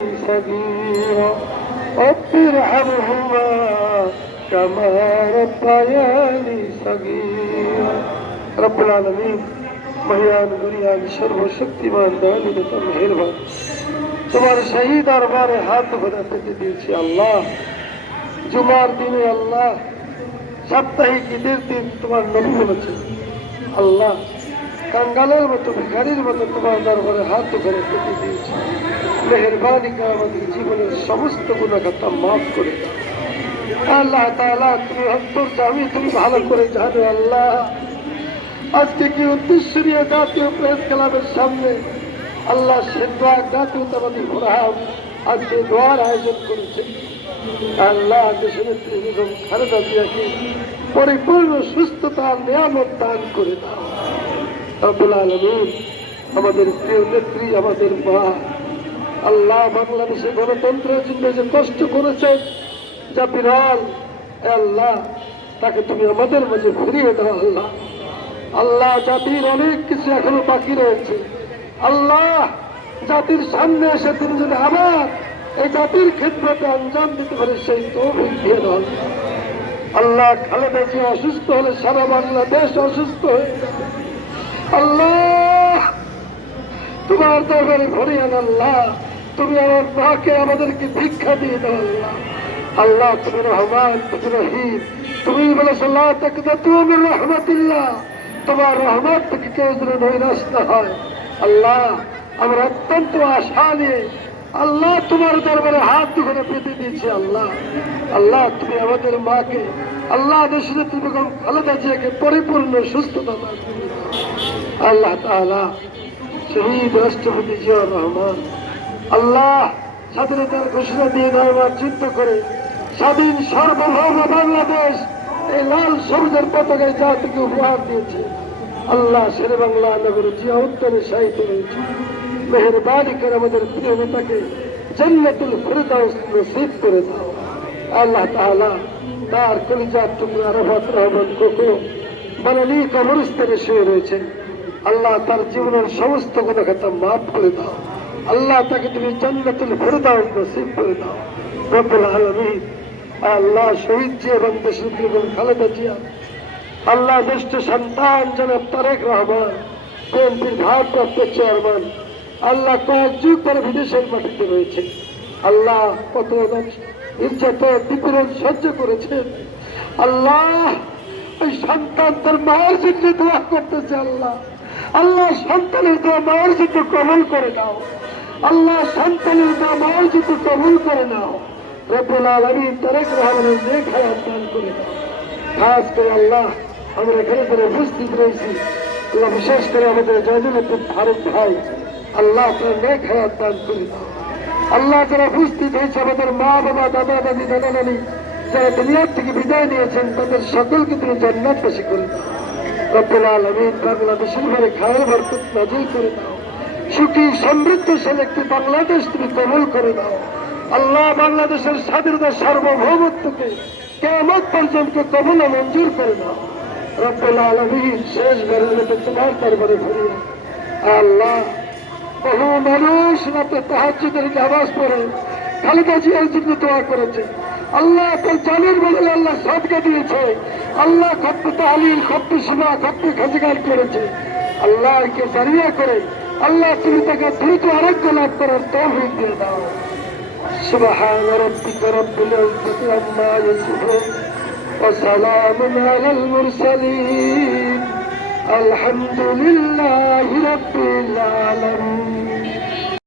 صغيرا رب ارحمهما كما ربياني صغيرا رب العالمين মহিয়ান Gurion সর্বশক্তিমান দয়ালু তথা মেহেরবান তোমার শাহী দরবারে হাত ভরে পেতে দিয়েছি আল্লাহ। জুমার দিনে আল্লাহ, সাপ্তাহিক ঈদের দিন তোমার নবী বলেছে আল্লাহ, কাঙ্গালের মতো ভিখারির মতো তোমার দরবারে হাত ভরে পেতে দিয়েছি। মেহেরবানি করে আমাদের জীবনের সমস্ত গুনাহগাতা মাফ করে দাও আল্লাহ তাআলা। তুমি অন্তর্যামী, তুমি ভালো করে জানো আল্লাহ। আজকে কি উদ্দেশ্য নিয়ে জাতীয় প্রেস ক্লাবের সামনে আল্লাহ শেখবাগ জাতীয়তাবাদী ফোরাম আজকে দোয়ার আয়োজন করেছে আল্লাহ। দেশনেত্রী বেগম খালেদা জিয়াকে পরিপূর্ণ সুস্থতা নিয়ামত দান করে দাও রব্বুল আলামিন। আমাদের প্রিয় নেত্রী, আমাদের মা আল্লাহ, বাংলাদেশে গণতন্ত্রের জন্য যে কষ্ট করেছে যা বিরল আল্লাহ, তাকে তুমি আমাদের মাঝে ফিরিয়ে দাও আল্লাহ। আল্লাহ, জাতির অনেক কিছু এখনো বাকি রয়েছে আল্লাহ। জাতির সামনে এসে তুমি যদি আবার এই জাতির ক্ষেত্রে আঞ্জাম দিতে পারে সেই তৌফিক দিয়ে দাও আল্লাহ। খালেদা জিয়া অসুস্থ হলে সারা বাংলাদেশ অসুস্থ হয়ে যাবে আল্লাহ। তোমার দরবারে ফরিয়াদ আল্লাহ, তুমি আমার মাকে আমাদেরকে ভিক্ষা দিয়ে দাও আল্লাহ। আল্লাহ, তুমি রহমান, তুমি রহিম, তুমি বলেছ লা তাকনাতু মিন রাহমাতিল্লাহ, তোমার রহমত থেকে কেউ যেন নৈরাশ না হয় আল্লাহ। আমরা অত্যন্ত আশা নিয়ে আল্লাহ তোমার দরবারে হাত দুখানে পেতে দিয়েছি আল্লাহ। আল্লাহ, তুমি আমাদের মাকে আল্লাহ, দেশনেত্রী বেগম খালেদা জিয়াকে পরিপূর্ণ সুস্থতা দান করে দাও আল্লাহ তাআলা। শহীদ রাষ্ট্রপতি জিয়াউর রহমান আল্লাহ, স্বাধীনতার ঘোষণা দিয়ে নয়বার যুদ্ধ করে স্বাধীন সার্বভৌম বাংলাদেশ এই লাল সবুজের পতাকায় জাতিকে উপহার দিয়েছে আল্লাহ। শেরে বাংলা নগরে জিয়া উদ্যানে শায়িত রয়েছে। মেহেরবানি করে আমাদের প্রিয় নেতাকে জান্নাতুল ফিরদাউস নসিব করে দাও আল্লাহ তাআলা। তার কলিজার টুকরা আরাফাত রহমান কোকো বানালি কবরস্থানে শুয়ে রয়েছেন আল্লাহ। তার জীবনের সমস্ত গুনাহগাতা মাফ করে দাও আল্লাহ। তাকে তুমি জান্নাতুল ফিরদাউস নসিব করে দাও রব্বুল আলামিন। আল্লাহ, শহীদ জিয়া এবং দেশনেত্রী বেগম খালেদা জিয়া আল্লাহ, জ্যেষ্ঠ সন্তান জনাব তারেক রহমান, বিএনপির ভারপ্রাপ্ত চেয়ারম্যান আল্লাহ, কয়েক যুগ ধরে বিদেশের মাটিতে রয়েছে আল্লাহ। কত নির্যাতন নিপীড়ন সহ্য করেছেন আল্লাহ। ওই সন্তান তার মায়ের জন্য দোয়া করতেছে আল্লাহ। আল্লাহ, সন্তানের দোয়া মায়ের জন্য কবুল করে নাও আল্লাহ। সন্তানের দোয়া মায়ের জন্য কবুল করে নাও রব্বুল আলামিন। তারেক রহমানের নেক হায়াত দান করে দাও। খাস করে আল্লাহ, আমরা এখানে যারা উপস্থিত রয়েছি আল্লাহ, বিশেষ করে আমাদের জয়নুল ফারুক ভাই আল্লাহ, আপনার নেক হায়াত দান করে দাও আল্লাহ। যারা উপস্থিত হয়েছে আমাদের মা বাবা, দাদা দাদি, দাদা নানি যারা দুনিয়ার থেকে বিদায় নিয়েছেন তাদের সকলকে তুমি জান্নাতবাসী করে দাও রব্বুল আলামিন। বাংলাদেশের ঘরে খায়ের বরকত নাজিল করে দাও। সুখী সমৃদ্ধশালী একটি বাংলাদেশ তুমি কবুল করে দাও আল্লাহ। বাংলাদেশের স্বাধীনতার সার্বভৌমত্বকে কিয়ামত পর্যন্ত কবুল ও মঞ্জুর করে দাও রব্বুল আলামিন। শেষবারের মতো তোমার দরবারে ফিরিয়ে আল্লাহ। বহু মানুষ রাতে তাহাজ্জুদের নামাজ পড়ে খালেদা জিয়ার জন্য দোয়া করেছে আল্লাহ। তার জানের বদলে আল্লাহ সাদকা দিয়েছে আল্লাহ। খপ্পে তাহলিল, খপ্পে সীমা, খপ্পে খাজিগান করেছে আল্লাহ। কে জারিয়া করে আল্লাহ, তুমি তাকে দ্রুত আরোগ্য লাভ করার তৌফিক দিয়ে দাও। সুবহান রাব্বিকা রাব্বিল ইজ্জাতি আম্মা ইয়াসিফুন ওয়া সালামুন আলাল মুরসালিন আলহামদুলিল্লাহি রাব্বিল আলামিন।